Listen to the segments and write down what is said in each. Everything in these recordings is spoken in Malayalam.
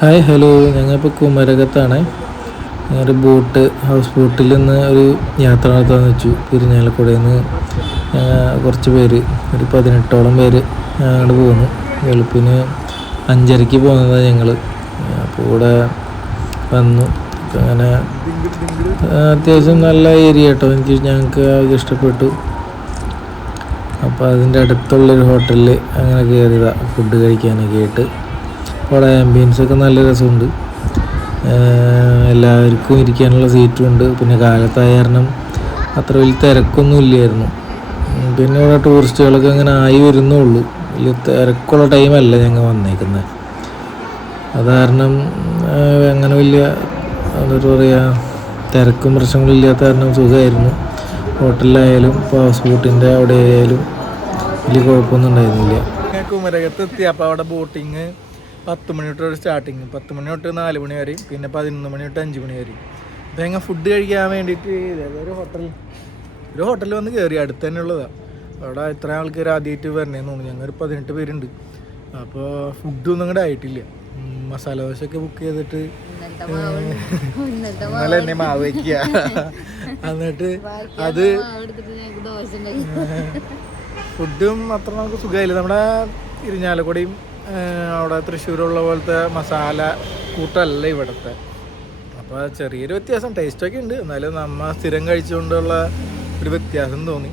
ഹായ് ഹലോ, ഞങ്ങളിപ്പോൾ കുമരകത്താണ്. ഞങ്ങളുടെ ഹൗസ് ബോട്ടിൽ നിന്ന് ഒരു യാത്ര നടത്താമെന്ന് വെച്ചു. ഇരിഞ്ഞാലക്കുടയിൽ നിന്ന് കുറച്ച് പേര്, ഒരു 18ഓളം പേര് അങ്ങോട്ട് പോകുന്നു. വെളുപ്പിന് 5:30 പോകുന്നതാണ് ഞങ്ങൾ. അപ്പോൾ ഇവിടെ വന്നു. അങ്ങനെ അത്യാവശ്യം നല്ല ഏരിയ കേട്ടോ, ഞങ്ങൾക്ക് ഇഷ്ടപ്പെട്ടു. അപ്പോൾ അതിൻ്റെ അടുത്തുള്ളൊരു ഹോട്ടലിൽ അങ്ങനെ കയറിയതാണ് ഫുഡ് കഴിക്കാനൊക്കെ ആയിട്ട്. അവിടെ ആംബിയൻസൊക്കെ നല്ല രസമുണ്ട്. എല്ലാവർക്കും ഇരിക്കാനുള്ള സീറ്റും ഉണ്ട്. പിന്നെ കാലത്തായ കാരണം അത്ര വലിയ തിരക്കൊന്നും ഇല്ലായിരുന്നു. പിന്നെ ഇവിടെ ടൂറിസ്റ്റുകളൊക്കെ അങ്ങനെ ആയി വരുന്നുള്ളൂ. വലിയ തിരക്കുള്ള ടൈമല്ല ഞങ്ങൾ വന്നേക്കുന്നത്. അത് കാരണം അങ്ങനെ വലിയ എന്താ പറയുക, തിരക്കും പ്രശ്നങ്ങളില്ലാത്ത കാരണം സുഖമായിരുന്നു. ഹോട്ടലിലായാലും ഇപ്പോൾ ഹൗസ് ബോട്ടിൻ്റെ അവിടെ ആയാലും വലിയ കുഴപ്പമൊന്നും ഉണ്ടായിരുന്നില്ല. കുമരകത്ത് എത്തി. അപ്പോൾ അവിടെ ബോട്ടിങ് 10 മണി തൊട്ട് സ്റ്റാർട്ടിങ്, 10 മണി തൊട്ട് 4 മണി വരെ, പിന്നെ 11 മണി തൊട്ട് 5 മണി വരെ. അപ്പോൾ ഞങ്ങൾ ഫുഡ് കഴിക്കാൻ വേണ്ടിയിട്ട് ഒരു ഹോട്ടലിൽ വന്ന് കയറി. അടുത്ത് തന്നെ ഉള്ളതാണ്. അവിടെ ഇത്ര ആൾക്കാർ ആദ്യമായിട്ട് വരണേന്ന് തോന്നുന്നു. ഞങ്ങൾ 18 പേരുണ്ട്. അപ്പോൾ ഫുഡൊന്നും കൂടെ ആയിട്ടില്ല. മസാല ദോശയൊക്കെ ബുക്ക് ചെയ്തിട്ട് ഇന്നലെ തന്നെ മാവ് വയ്ക്കുക. എന്നിട്ട് അത് ഫുഡും അത്ര നമുക്ക് സുഖമായില്ല. നമ്മുടെ ഇരിഞ്ഞാലക്കുടയും അവിടെ തൃശ്ശൂരുള്ള പോലത്തെ മസാല കൂട്ടല്ല ഇവിടുത്തെ. അപ്പോൾ ചെറിയൊരു വ്യത്യാസം, ടേസ്റ്റൊക്കെ ഉണ്ട്. എന്നാലും നമ്മൾ സ്ഥിരം കഴിച്ചുകൊണ്ടുള്ള ഒരു വ്യത്യാസം തോന്നി.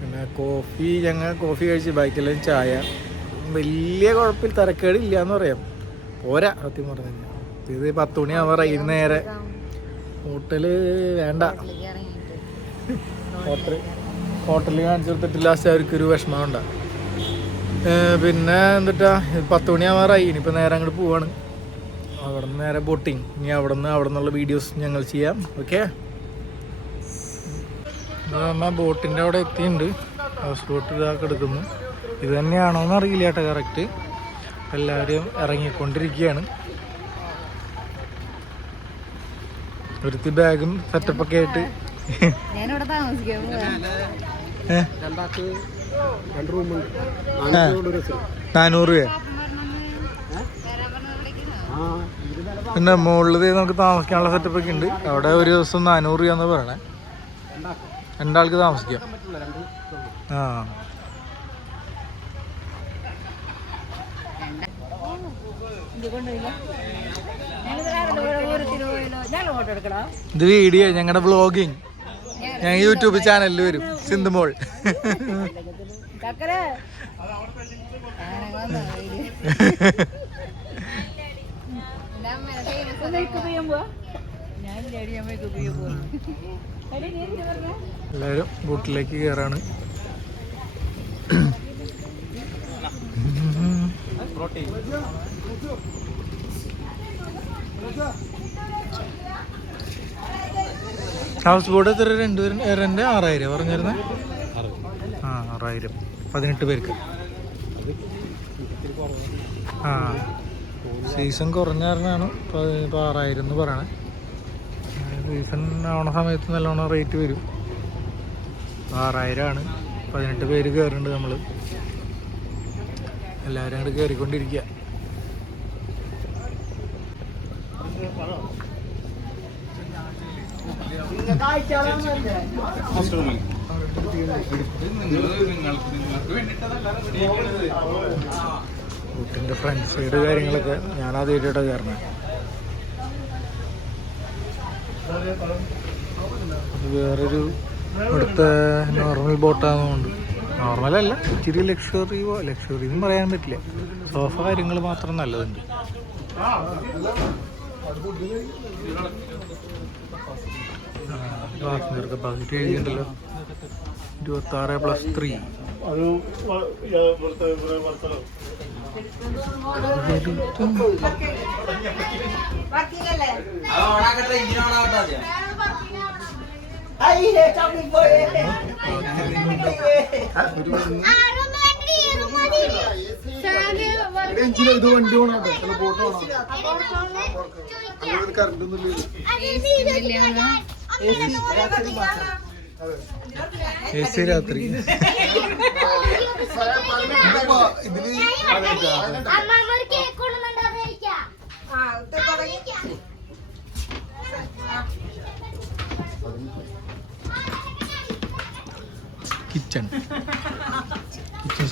പിന്നെ ഞങ്ങൾ കോഫി കഴിച്ച്, ബാക്കിയെല്ലാം ചായ. വലിയ കുഴപ്പമില്ല, തരക്കേടില്ല എന്ന് പറയാം. പോരാ സത്യം പറഞ്ഞു കഴിഞ്ഞാൽ. ഇത് 10 മണി ആവാറായി. നേരെ ഹോട്ടല് വേണ്ട, ഹോട്ടലിൽ കാണിച്ചു കൊടുത്തിട്ട് ലാസ്റ്റ് അവർക്കൊരു വിഷമം ഉണ്ടാകും. പിന്നെ എന്നിട്ടാ 10 മണി ആവാറായി. ഇനിയിപ്പോൾ നേരെ അങ്ങോട്ട് പോവാണ്. അവിടെ നിന്ന് നേരെ ബോട്ടിങ്. ഇനി അവിടെ നിന്നുള്ള വീഡിയോസ് ഞങ്ങൾ ചെയ്യാം. ഓക്കെ, നമ്മൾ ബോട്ടിൻ്റെ അവിടെ എത്തിയിട്ടുണ്ട്. ഹൗസ് ബോട്ട് ഇതാക്കി എടുക്കുന്നു. ഇത് തന്നെയാണോന്ന് അറിയില്ല കേട്ടോ കറക്റ്റ്. എല്ലാവരും ഇറങ്ങിക്കൊണ്ടിരിക്കുകയാണ്. ഒരുത്തി ബാഗും സെറ്റപ്പൊക്കെ ആയിട്ട്. 400 രൂപ. പിന്നെ മുകളിൽ നമുക്ക് താമസിക്കാനുള്ള സെറ്റപ്പൊക്കെ ഉണ്ട്. അവിടെ ഒരു ദിവസം 400 രൂപയെന്ന് പറയണേ. 2 ആൾക്ക് താമസിക്കാം. ഇത് വീഡിയോ, ഞങ്ങളുടെ വ്ളോഗിങ്. ഞാൻ യൂട്യൂബ് ചാനലിൽ വരും, സിന്ധുമോൾ. എല്ലാവരും ബോട്ടിലേക്ക് കയറാണ്. ഹൗസ് ബോട്ട് എത്ര? 6,000 പറഞ്ഞിരുന്നേ. 6,000 18 പേർക്ക്. സീസൺ കുറഞ്ഞ കാരണമാണ് ഇപ്പോൾ 6,000 എന്ന് പറയണേ. സീസൺ ആവണ സമയത്ത് നല്ലോണം റേറ്റ് വരും. 6,000 ആണ്. 18 പേര് കയറുന്നുണ്ട്. നമ്മൾ എല്ലാവരും അങ്ങോട്ട് കയറിക്കൊണ്ടിരിക്കുക. ബോട്ടിൻ്റെ ഫ്രണ്ട് സൈഡ് കാര്യങ്ങളൊക്കെ ഞാൻ ആദ്യമായിട്ടാണ് കയറണേ. വേറൊരു ഇവിടുത്തെ നോർമൽ ബോട്ടാണെന്നുണ്ട്. നോർമലല്ല, ഇച്ചിരി ലക്ഷറി എന്നും പറയാൻ പറ്റില്ല. സോഫ കാര്യങ്ങൾ മാത്രം നല്ലതുണ്ട്. Passenger capacity എഴുതിയിട്ടുണ്ടല്ലോ 26+3. രാത്രി കിച്ചൺ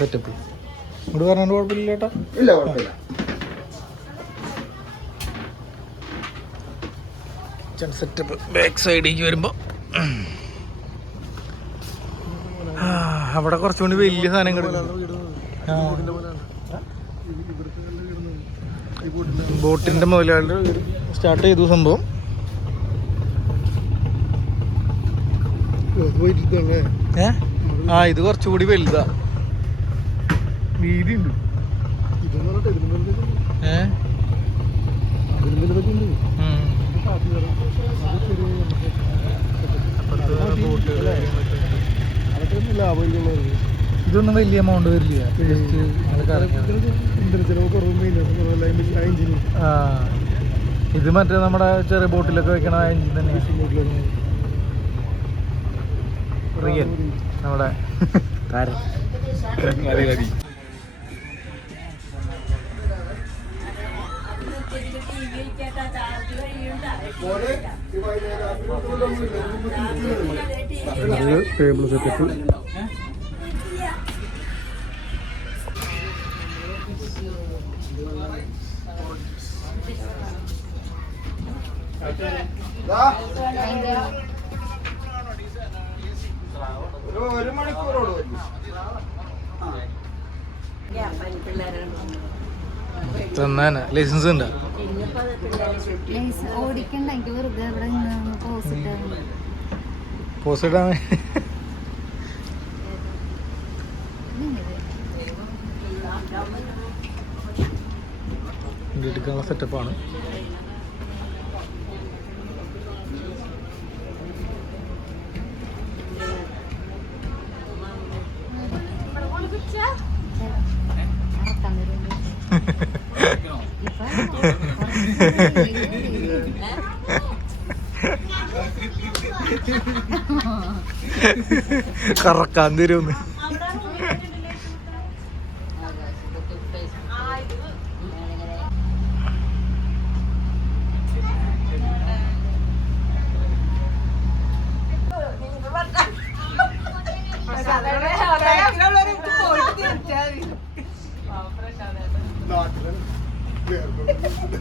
സെറ്റപ്പ്. ഇവിടെ പറഞ്ഞാൽ കുഴപ്പമില്ല ചേട്ടാ. ഇല്ല, കുഴപ്പമില്ല. Kitchen setup. ബാക്ക് സൈഡിലേക്ക് വരുമ്പോൾ അവിടെ കുറച്ചുകൂടി വലിയ സാധനങ്ങൾ ബോട്ടിന്റെ മുതലാളിയുടെ സ്റ്റാർട്ട് ചെയ്തു സംഭവം. ഇത് കുറച്ചുകൂടി വലുതാ, വീതി ഉണ്ട്. ഇതൊന്നും വലിയ എമൗണ്ട് വരില്ല. ഇത് മറ്റേ നമ്മുടെ ചെറിയ ബോട്ടിലൊക്കെ വെക്കണ എഞ്ചിൻ തന്നെയാണ്. റിയൽ നമ്മുടെ താരം. Table setup. ഒരു മണിക്കൂറോട് തന്നാനാ ലൈസൻസ് ഉണ്ടോ? ഓടിക്കണ്ട, എനിക്ക് വെറുതെ ഇവിടെ പോസ്റ്റ് ഇടാൻ എടുക്കാനുള്ള സെറ്റപ്പാണ്. കറക്കാൻ തരുമെന്ന്.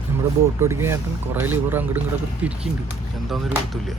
നമ്മുടെ ബോട്ട് ഓടിക്കുന്ന നേരത്തെ കുറെ ലിവർ അങ്ങോട്ടും ഇങ്ങോട്ടൊക്കെ തിരിക്കുന്നുണ്ട്. എന്താന്നൊരു കൊടുത്തില്ല.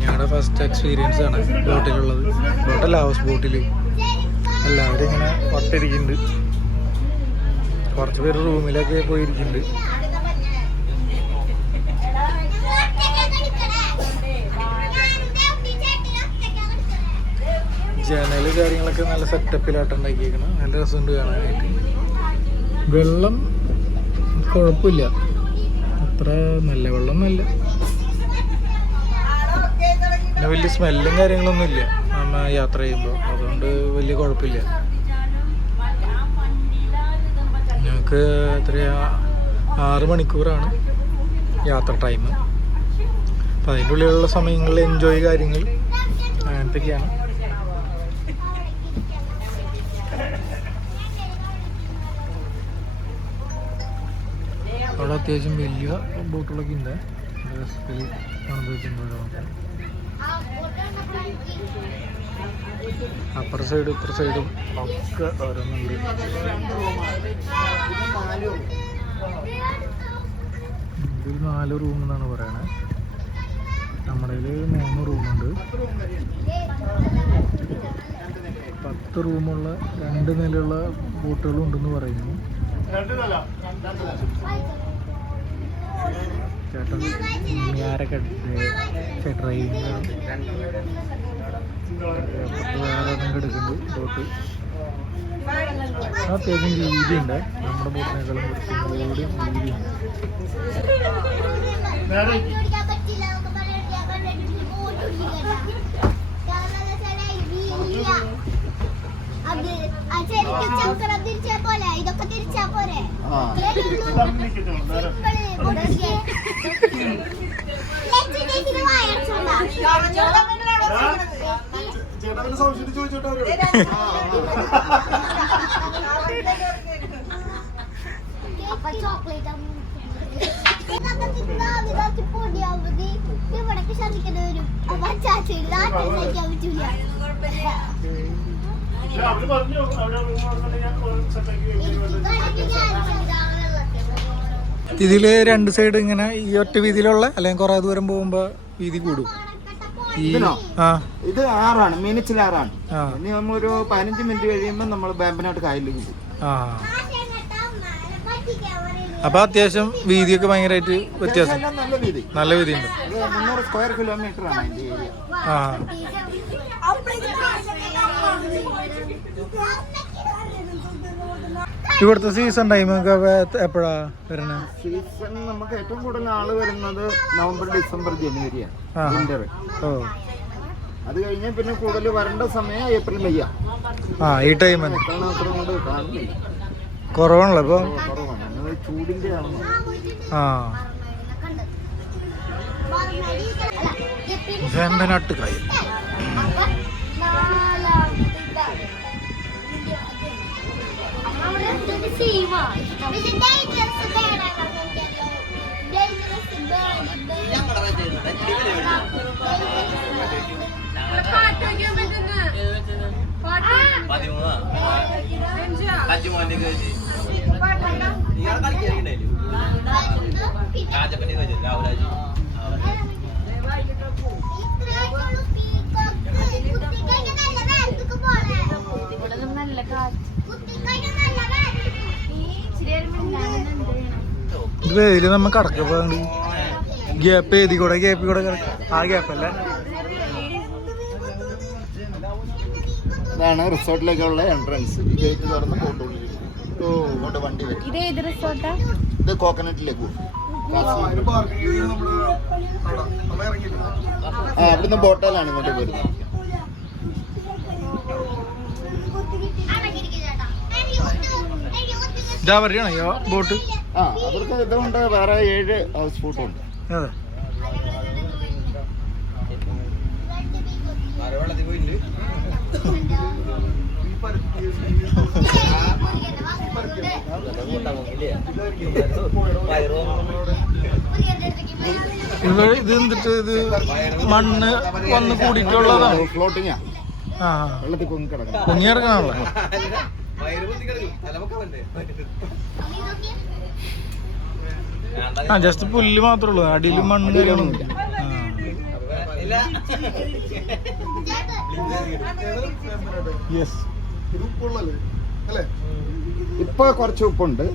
ഞങ്ങളുടെ ഫസ്റ്റ് എക്സ്പീരിയൻസ് ആണ് ബോട്ടിലുള്ളത്. ബോട്ടല്ല, ഹൗസ് ബോട്ടിൽ എല്ലാവരും ഇങ്ങനെ ഒട്ടിരിക്കുന്നുണ്ട്. കുറച്ച് പേര് റൂമിലൊക്കെ പോയിരിക്കുന്നുണ്ട്. ജനല് കാര്യങ്ങളൊക്കെ നല്ല സെറ്റപ്പിലായിട്ട് ഉണ്ടാക്കിയേക്കണം. നല്ല രസമുണ്ട് കാണാനായിട്ട്. വെള്ളം കുഴപ്പമില്ല, അത്ര നല്ല വെള്ളമൊന്നുമല്ല. പിന്നെ വലിയ സ്മെല്ലും കാര്യങ്ങളൊന്നും ഇല്ല നമ്മൾ യാത്ര ചെയ്യുമ്പോൾ, അതുകൊണ്ട് വലിയ കുഴപ്പമില്ല. ഞങ്ങൾക്ക് എത്രയാ 6 മണിക്കൂറാണ് യാത്ര ടൈം. അപ്പം അതിൻ്റെ ഉള്ളിലുള്ള സമയങ്ങളിൽ എൻജോയ് കാര്യങ്ങൾ അങ്ങനത്തെയൊക്കെയാണ്. അവിടെ അത്യാവശ്യം വലിയ ബോട്ടുകളൊക്കെ ഉണ്ട്. അപ്പുറ സൈഡും ഇപ്പുറ സൈഡും ഒക്കെ ഓരോന്നുണ്ട്. ഇതിൽ 4 റൂം എന്നാണ് പറയണത്. നമ്മുടെ കയ്യിൽ 3 റൂമുണ്ട്. 10 റൂമുള്ള 2 നിലയുള്ള ബോട്ടുകളും ഉണ്ടെന്ന് പറയുന്നു. ചേട്ടൻ ആരൊക്കെ ഡ്രൈവിംഗ് വേറെ എടുക്കുന്നുണ്ട് ബോട്ട്. അത്യാവശ്യം വീതിയുണ്ട്, നമ്മുടെ ബോട്ടിനേക്കാളും കുറച്ചും കൂടി വീതിയുണ്ട്. ഇതൊക്കെ തിരിച്ചാ പോരെ ചോക്ലേറ്റ് ഇവിടേക്ക് ശ്രദ്ധിക്കേണ്ടി വരും. അപ്പൊ ചാച്ചി സഹിക്കാൻ പറ്റൂല. ഇതില് രണ്ട് സൈഡ് ഇങ്ങനെ ഈ ഒറ്റ വീതിയിലുള്ള, അല്ലെങ്കിൽ കുറെ ദൂരം പോകുമ്പോ വീതി കൂടും. ഇത് 6 മിനിച്ചിൽ 6. ഇനി നമ്മളൊരു 15 മിനിറ്റ് കഴിയുമ്പോ നമ്മൾ ബാമ്പനാട്ട് കായലിലേക്ക് പോകും. അപ്പൊ അത്യാവശ്യം വീതിയൊക്കെ ഭയങ്കരമായിട്ട് വ്യത്യാസം, നല്ല വീതി ഉണ്ട്. 300 സ്ക്വയർ കിലോമീറ്റർ ആണ് അതിന്റെ ഏരിയ. ഇവിടുത്തെ സീസൺ ടൈം എപ്പോഴാ വരുന്നത്? സീസൺ നമുക്ക് ഏറ്റവും കൂടുതൽ ആള് വരുന്നത് നവംബർ, ഡിസംബർ, ജനുവരിയാണ് വിന്റർ. അത് കഴിഞ്ഞാൽ പിന്നെ കൂടുതൽ വരേണ്ട സമയം ഏപ്രിൽ, മെയ്യാ. ഈ ടൈം കുറവാണല്ലോ ഇപ്പൊ. കുറവാണ്, ചൂടിന്റെ ആണെന്ന്. വേമ്പനാട്ട് കായൽ. ഇത് ഇതില് നമ്മ കടക്കപ്പോ ഗ്യാപ്പ് ഏതി കൂടെ ആ ഗ്യാപ്പല്ലേ. ഇതാണ് റിസോർട്ടിലേക്കുള്ള എൻട്രൻസ്. ഈ ഗേറ്റ് തുറന്ന് ഇങ്ങോട്ട് വണ്ടി വരും. ഇത് കോക്കനട്ടിലേക്ക് പോകും. അവിടുന്ന് ബോട്ടലാണ് ഇങ്ങോട്ട് വരുന്നത്. ഇതാ പറയണോ ബോട്ട്? അവർക്ക് ഇതുകൊണ്ട് വേറെ 7 ഹൗസ് ബോട്ടുണ്ട്. അതെ. ഇത് എന്നിട്ട് ഇത് മണ്ണ് വന്ന് കൂടിയിട്ടുള്ളതാണ്. ഫ്ലോട്ടിങ്ങാ, വെള്ളത്തിൽ പൊങ്ങി കിടക്കണം. പൊങ്ങി കിടക്കണല്ലോ. ജസ്റ്റ് പുല്ല് മാത്രമേ ഉള്ളൂ, അടിയിൽ മണ്ണ് കയറണമെന്നില്ല. ഇപ്പൊ കുറച്ച് ഉപ്പുണ്ട്.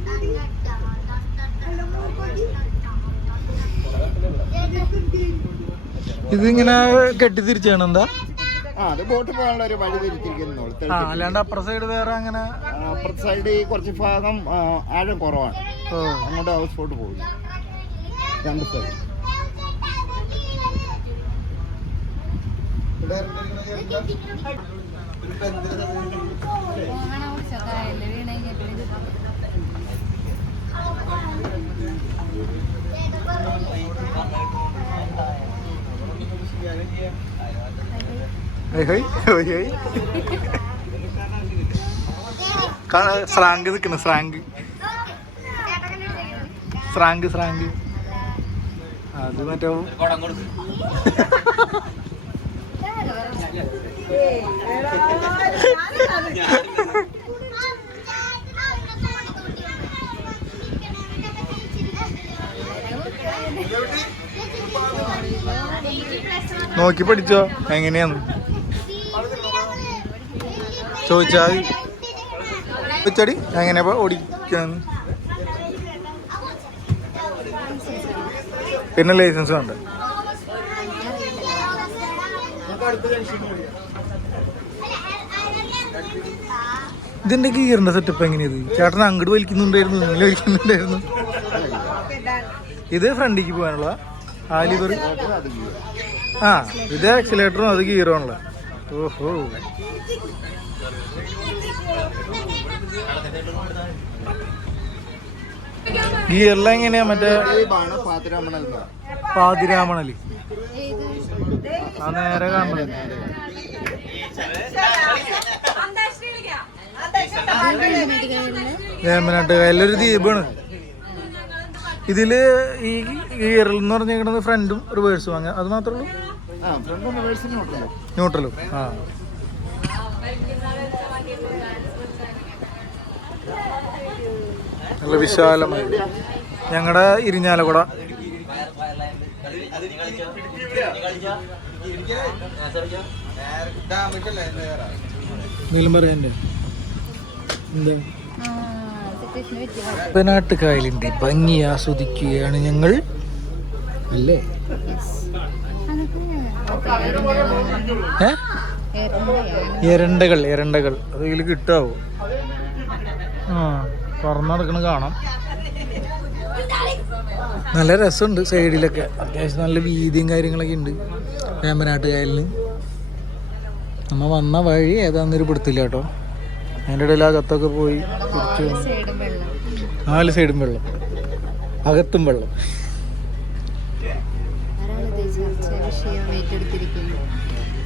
ഇതിങ്ങനെ കെട്ടി തിരിച്ചാണ് എന്താ? അത് ബോട്ട് പോകാനുള്ള ഒരു വഴി തിരിച്ചിരിക്കുന്നു. അല്ലാണ്ട് അപ്പുറ സൈഡ് വേറെ അങ്ങനെ? അപ്പുറത്തെ സൈഡ് കുറച്ച് ഭാഗം ആഴം കുറവാണ്, അങ്ങോട്ട് ഹൗസ് ബോട്ട് പോകും. 2 സൈഡ് സ്രാങ്ക് നിൽക്കുന്നു, സ്രാങ്ക് അത് മറ്റേ നോക്കി പഠിച്ചോ എങ്ങനെയാന്ന് ചോദിച്ചാൽ ചോദിച്ചടി എങ്ങനെയാ ഓടിക്കാന്ന്. പിന്നെ ലൈസൻസ് വേണ്ട. ഇതിന്റെ ഗിയറിന്റെ സെറ്റപ്പ് എങ്ങനെയത്? ചേട്ടൻ അങ്ങോട്ട് വലിക്കുന്നുണ്ടായിരുന്നു, നിങ്ങൾ വലിക്കുന്നുണ്ടായിരുന്നു. ഇത് ഫ്രണ്ടിക്ക് പോകാനുള്ള ആലിവർ. ആ ഇത് ആക്സിലേറ്ററും അത് ഗിയറും ആണല്ലോ. ഓഹോ, ഗിയറിലെങ്ങനെയാ എങ്ങനെയാ മറ്റേ പാതിരാമണല് ആ നേരെ കാണുന്നത്? വേമ്പനാട്ട് കായലൊരു ദ്വീപാണ്. ഇതില് ഈ ഗിയറിൽ എന്ന് പറഞ്ഞിരിക്കുന്നത് ഫ്രണ്ടും റിവേഴ്സും അങ്ങനെ അത് മാത്രമേ ഉള്ളൂ. ന്യൂട്രലും. ആ നല്ല വിശാലമായി. ഞങ്ങളുടെ ഇരിഞ്ഞാലക്കുട. എന്തെങ്കിലും പറയാൻ്റെ എന്താ? വേമ്പനാട്ടുകായലിന്റെ ഭംഗി ആസ്വദിക്കുകയാണ് ഞങ്ങൾ അല്ലേ? എരണ്ടകൾ അത് ഇതിൽ കിട്ടാവോ? ആ പറന്ന് നടക്കണ കാണാം. നല്ല രസമുണ്ട്. സൈഡിലൊക്കെ അത്യാവശ്യം നല്ല വീതിയും കാര്യങ്ങളൊക്കെ ഉണ്ട് വേമ്പനാട്ടുകായലിന്. നമ്മ വന്ന വഴി ഏതാന്നൊരു പിടുത്തില്ല കേട്ടോ. അതിൻ്റെ ഇടയിൽ അകത്തൊക്കെ പോയി കുടിച്ചു. 4 സൈഡും വെള്ളം, അകത്തും വെള്ളം.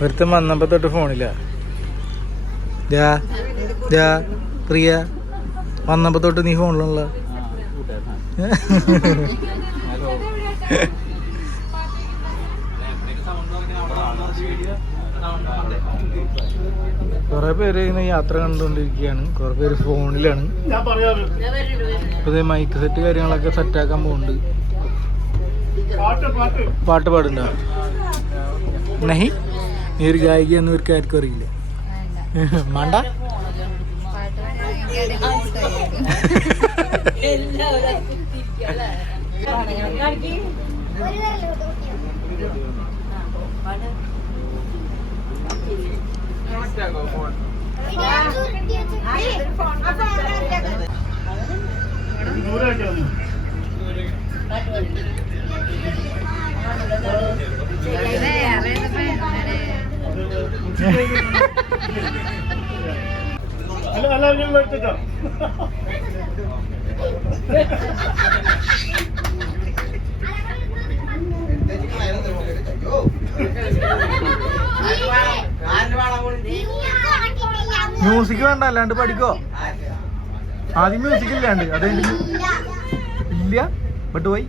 ഒരുത്തം വന്നപ്പോ തൊട്ട് ഫോണില്ല. പ്രിയ വന്നപ്പോ തൊട്ട് നീ ഫോണിലുള്ള. കുറെ പേര് ഇങ്ങനെ യാത്ര കണ്ടുകൊണ്ടിരിക്കുകയാണ്, കുറെ പേര് ഫോണിലാണ്. ഇപ്പൊ മൈക്ക് സെറ്റ് കാര്യങ്ങളൊക്കെ സെറ്റാക്കാൻ പോകുന്നുണ്ട്. പാട്ട് പാടുണ്ട? നഹി, നീ ഒരു ഗായികയൊന്നും ഒരു ആർക്കും അറിയില്ല. മാണ്ട മ്യൂസിക് വേണ്ട, അല്ലാണ്ട് പഠിക്കോ? ആദ്യം മ്യൂസിക് ഇല്ലാണ്ട് അതെ ഇല്ല. ബട്ട് പോയി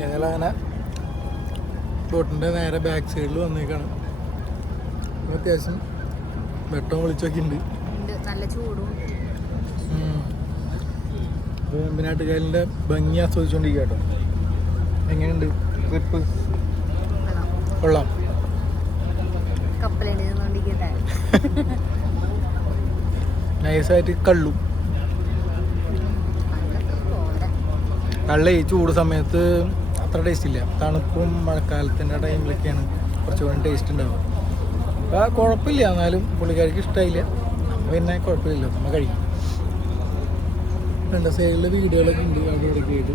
ഞങ്ങളങ്ങനെ ബോട്ടിൻ്റെ നേരെ ബാക്ക് സൈഡിൽ വന്നേക്കാണ്. അത്യാവശ്യം വെട്ടം വിളിച്ചൊക്കെ ഉണ്ട്. നല്ല ചൂടും. വേമ്പനാട്ടുകായലിൻ്റെ ഭംഗി ആസ്വദിച്ചുകൊണ്ടിരിക്കുക കേട്ടോ. എങ്ങനെയുണ്ട് ട്രിപ്പ്? കൊള്ളാം. കപ്പലുണ്ടിരിക്കട്ടെ. നൈസായിട്ട് കള്ളും. കള്ളേ ഈ ചൂട് സമയത്ത് അത്ര ടേസ്റ്റ് ഇല്ല. തണുപ്പും മഴക്കാലത്തിൻ്റെ ടൈമിലൊക്കെയാണ് കുറച്ചുകൂടി ടേസ്റ്റ് ഉണ്ടാവുക. അപ്പോൾ കുഴപ്പമില്ല. എന്നാലും പുള്ളിക്കാർക്ക് ഇഷ്ടമായില്ല. പിന്നെ കുഴപ്പമില്ല, നമ്മൾ കഴിക്കും. രണ്ട് സൈഡിൽ വീടുകളൊക്കെ ഉണ്ട് അവിടെ ഇടയ്ക്ക് ആയിട്ട്.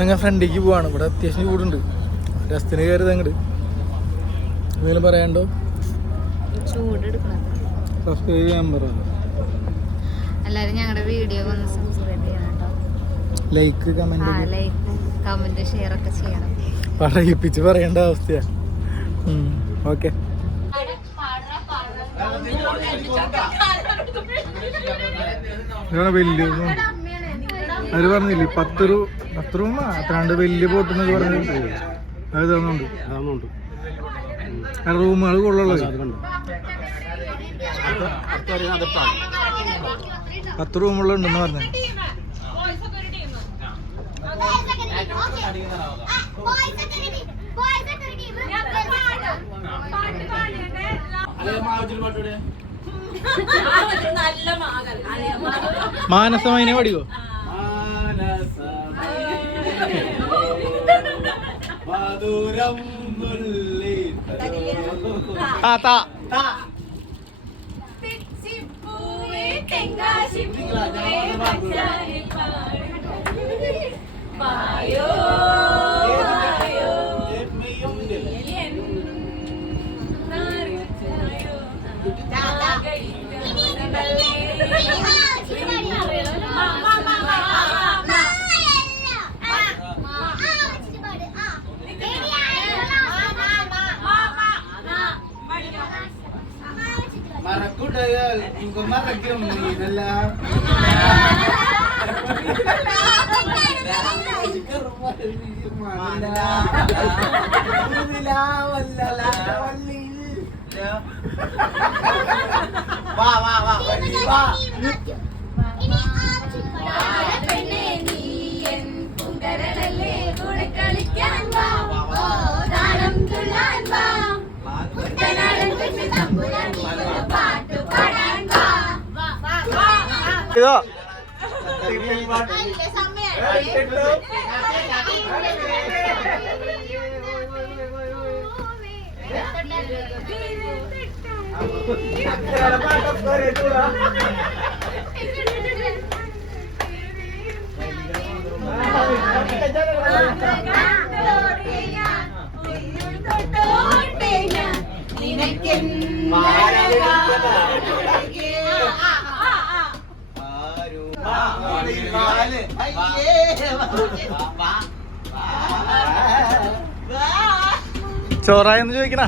ഞങ്ങൾ ഫ്രണ്ടിലേക്ക് പോവാണ്. ഇവിടെ അത്യാവശ്യം ചൂടുണ്ട്. രസത്തിന് കയറിയത് അങ്ങോട്ട്. എന്തെങ്കിലും പറയാണ്ടോ? സബ്സ്ക്രൈബ് ചെയ്യാൻ പറയാം. എല്ലാവരും ഞങ്ങളുടെ വീഡിയോ ഒന്ന് സബ്സ്ക്രൈബ് ചെയ്യണം കേട്ടോ. ലൈക്ക് കമന്റ് ഷെയർ ഒക്കെ ചെയ്യണം. പറയിപ്പിച്ച് പറയേണ്ട അവസ്ഥയാ. ഓക്കെ. വലിയ അവര് പറഞ്ഞില്ലേ 10 റൂം അത്രാണ്ട് വലിയ ബോട്ട് എന്നൊക്കെ പറഞ്ഞു. അത് തന്നുണ്ട് റൂമുകൾ കൊള്ളുള്ളൂ. 10 റൂമുകളുണ്ടെന്ന് പറഞ്ഞു. മാനസമൈനെ പഠിക്കോ? ഇതോ ചോറായെന്ന് ചോദിക്കണ.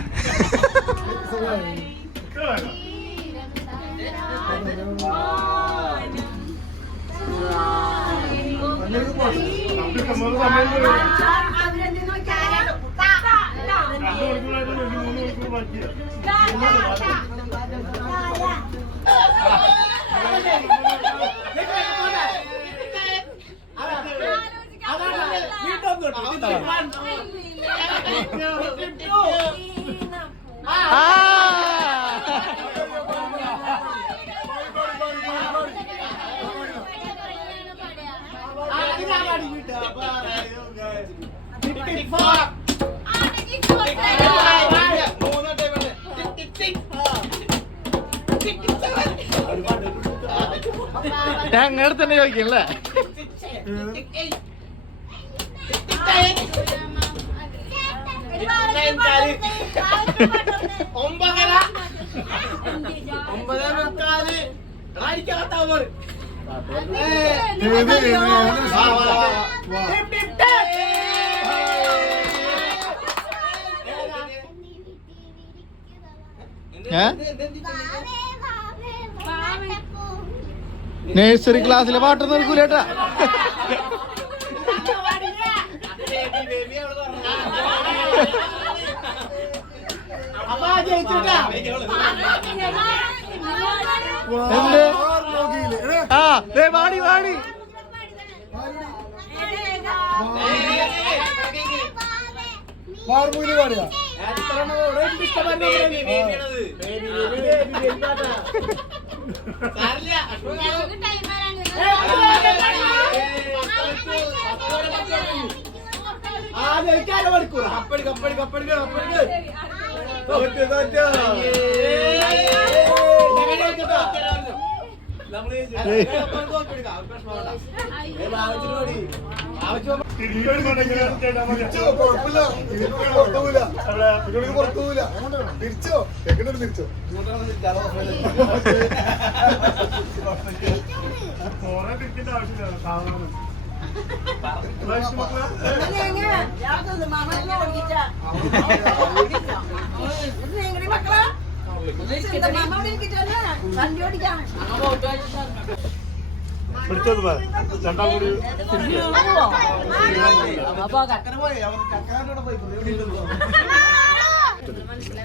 ഞാൻ അങ്ങനെ തന്നെ ചോദിക്കല്ലേ. നഴ്സറി ക്ലാസ്സിലെ പാട്ടൊന്നും എടുക്കൂലേട്ടാ. വാടി വാടി മാർമൂലി പാടുക തിരിച്ചോ തിരിച്ചോ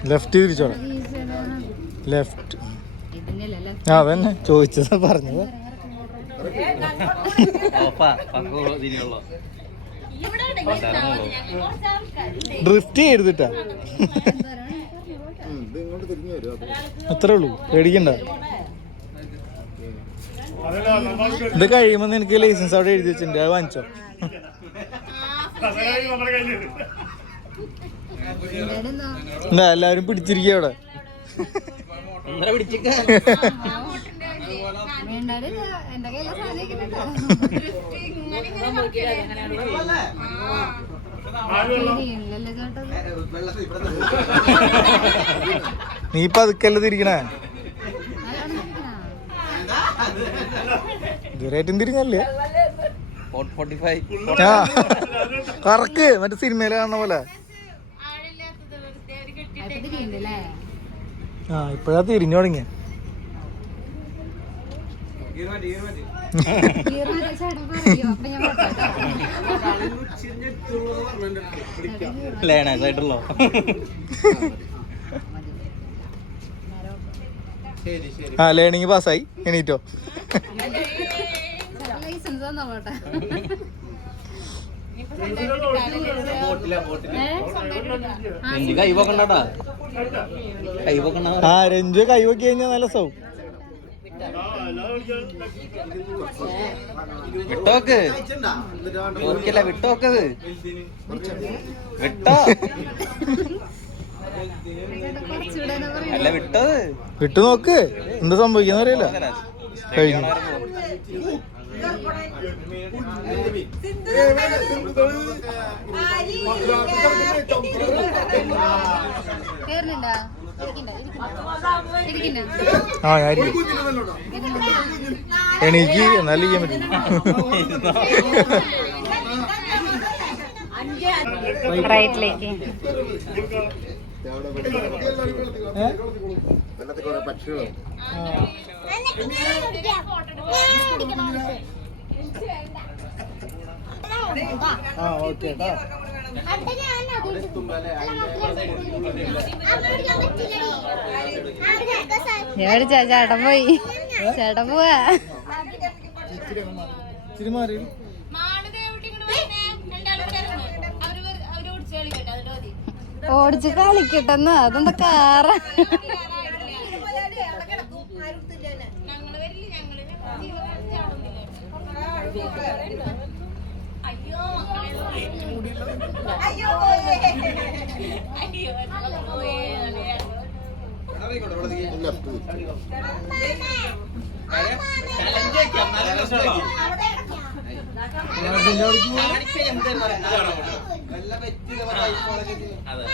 ലെഫ്റ്റ് തിരിച്ചോളെ ലെഫ്റ്റ് ആ അതന്നെ ചോദിച്ചതാ പറഞ്ഞത് ഡ്രിഫ്റ്റ് ചെയ്തിട്ടാ അത്രേ ഉള്ളൂ പേടിക്കണ്ട ഇത് കഴിയുമ്പോ നിനക്ക് ലൈസൻസ് അവിടെ എഴുതി വെച്ചിട്ടുണ്ട് അത് വാങ്ങിച്ചോ എന്താ എല്ലാരും പിടിച്ചിരിക്കുക അവിടെ നീ പതുക്കല്ല തിരിക്കണേ ഇതുവരെയായിട്ടും തിരിഞ്ഞല്ലേ ആ കറക്ക് മറ്റേ സിനിമയില് കാണുന്ന പോലെ ആ ഇപ്പഴാ തിരിഞ്ഞു തുടങ്ങിയ ലേണായിട്ടോ ആ ലേണിങ് പാസ്സായി എണീറ്റോ ആ രഞ്ജു കൈവക്കി കഴിഞ്ഞാൽ നല്ല സൗ വിട്ടോക്ക് ഓർക്കില്ല വിട്ടോക്കത് വിട്ടോ അല്ല വിട്ടത് വിട്ടു നോക്ക് എന്താ സംഭവിക്കാന്ന് അറിയില്ല കഴിഞ്ഞു ആ എനിക്ക് എന്നാലും ചെയ്യാൻ പറ്റും റൈറ്റിലേക്ക് പക്ഷികളോ ആ ഓക്കെ ചേട്ടൻ പോയി ചേട്ടൻ പോവാ ഇച്ചിരി മാറി ഓടിച്ച് കളിക്കട്ടെന്ന് അതെന്താ കാറ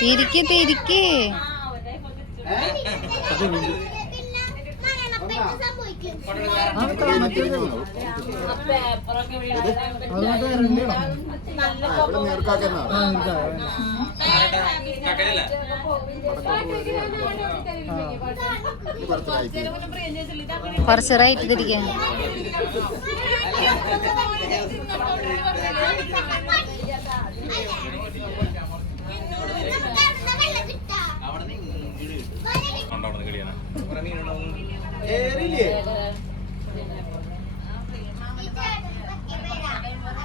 തിരിക്ക് തിരിക്ക് കുറച്ച് റൈറ്റ് തിരിക്കാൻ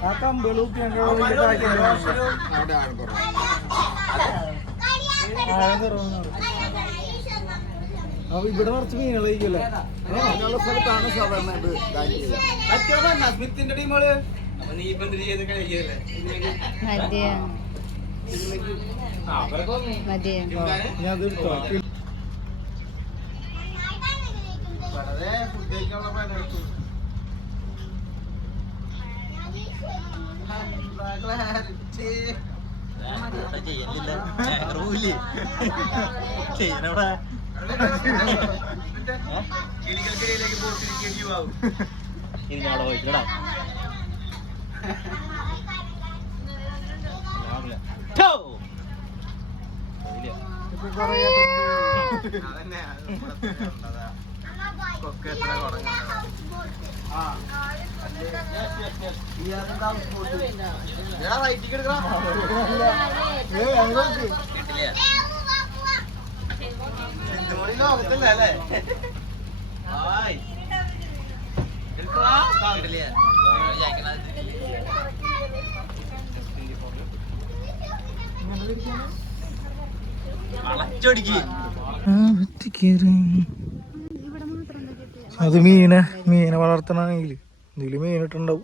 ആ കമ്പളൂപ്പി അവിടെ ആൾക്കുറവ് അപ്പൊ ഇവിടെ കുറച്ച് മീനുകളായിരിക്കുമല്ലേ? അങ്ങനെയുള്ള സ്ഥലത്താണ് സാധാരണ ഇത് സ്മിത്തിന്റെ ടീമുകള് ഞാൻ അത് എടുത്തോ. വളരെ ഫുഡ് കഴിക്കാനുള്ള പലർക്കും ചെയ്യണവിടെ കിളികൾക്കിടയിലേക്ക് പോയിട്ടിരിക്കും ഇരിഞ്ഞാടോ പോയിട്ടാ ലോകത്തല്ലേ അത് മീനെ വളർത്തണമെങ്കിൽ ഇതില് മീനിട്ടുണ്ടാവും.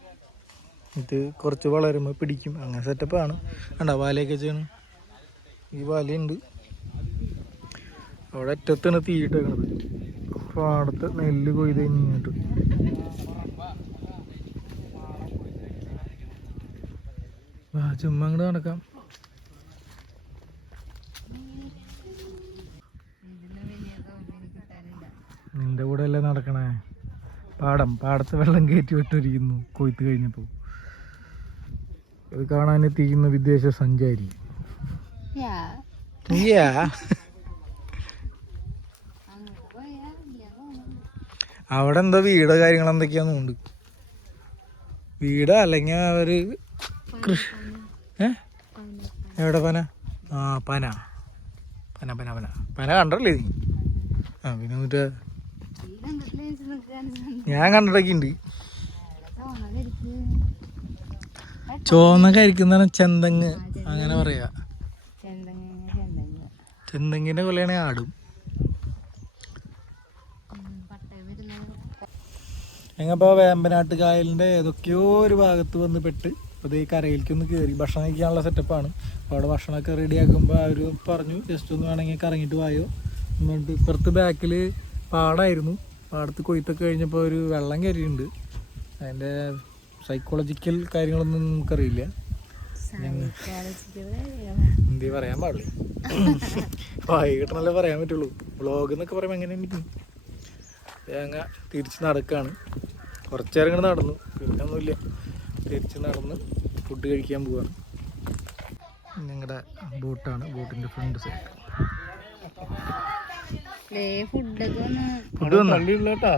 ഇത് കുറച്ച് വളരുമ്പോൾ പിടിക്കും. അങ്ങനെ സെറ്റപ്പാണ്. കണ്ടോ വാലയൊക്കെ ചെയ്യണം. ഈ വാലയുണ്ട്. അവിടെ അറ്റത്താണ് തീയിട്ടേക്കണത്. പാടത്ത് നെല്ല് കൊയ്ത് കഴിഞ്ഞിട്ട് ചുമ്മാ അങ്ങോട്ട് നടക്കാം. നിന്റെ കൂടെ അല്ലേ നടക്കണേ? പാടത്ത് വെള്ളം കയറ്റി വിട്ടിരിക്കുന്നു കൊയ്ത്ത് കഴിഞ്ഞപ്പോൾ. ഇത് കാണാൻ എത്തിക്കുന്ന വിദേശ സഞ്ചാരി. അവിടെ എന്താ വീട് കാര്യങ്ങൾ എന്തൊക്കെയാന്നുണ്ട്. വീട് അല്ലെങ്കിൽ അവര് കൃഷി എവിടെ പന? ആ പന പന പന പന പന കണ്ടല്ലേ നീ? ആ പിന്നെ മറ്റേ ഞാൻ കണ്ടിട്ടൊക്കെ ഉണ്ട്. ചോന്ന കരിക്കുന്ന ചെന്തങ്ങ് അങ്ങനെ പറയാ. ചെന്തങ്ങിന്റെ കൊല്ലയാണെ ആടും. ഞങ്ങപ്പോ വേമ്പനാട്ട് കായലിന്റെ ഏതൊക്കെയോ ഒരു ഭാഗത്ത് വന്ന് പെട്ട് അത് ഈ കരയിലേക്കൊന്ന് കയറി ഭക്ഷണം കഴിക്കാനുള്ള സെറ്റപ്പാണ്. അപ്പോൾ അവിടെ ഭക്ഷണമൊക്കെ റെഡിയാക്കുമ്പോൾ അവർ പറഞ്ഞു ജസ്റ്റ് ഒന്ന് വേണമെങ്കിൽ കറങ്ങിയിട്ട് വായോ എന്നിട്ട്. ഇപ്പുറത്ത് ബാക്കിൽ പാടമായിരുന്നു. പാടത്ത് കൊയ്ത്തൊക്കെ കഴിഞ്ഞപ്പോൾ ഒരു വെള്ളം കയറിയിട്ടുണ്ട്. അതിൻ്റെ സൈക്കോളജിക്കൽ കാര്യങ്ങളൊന്നും നമുക്കറിയില്ല. എന്തേ പറയാൻ പാടില്ല. വൈകിട്ടണല്ലേ പറയാൻ പറ്റുള്ളൂ. വ്ളോഗ് എന്നൊക്കെ പറയുമ്പോൾ എങ്ങനെ പറ്റും? തേങ്ങ തിരിച്ച് നടക്കുകയാണ്. കുറച്ച് നേരം ഇങ്ങനെ നടന്നു, പിന്നെ ഒന്നുമില്ല. തിരിച്ച് നടന്ന് ഫുഡ് കഴിക്കാൻ പോവാണ്. ഞങ്ങളുടെ ബോട്ടാണ്, ബോട്ടിൻ്റെ ഫ്രണ്ട് സൈഡ്. ഫുഡ് വന്നു തള്ളിയില്ല കേട്ടോ.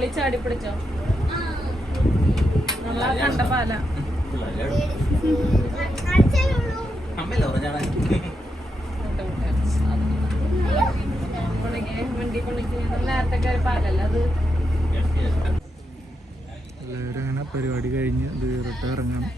മോളി ചാടി പിടിച്ചോ നമ്മളാ കണ്ട പാല അമ്മയല്ലേ പറഞ്ഞാണ് വണ്ടി കൊണ്ടിക്ക് നേരത്തെ കയറി പാലല്ല അത് എല്ലാവരും അങ്ങനെ പരിപാടി കഴിഞ്ഞ് ദൂരത്ത് ഇറങ്ങണം.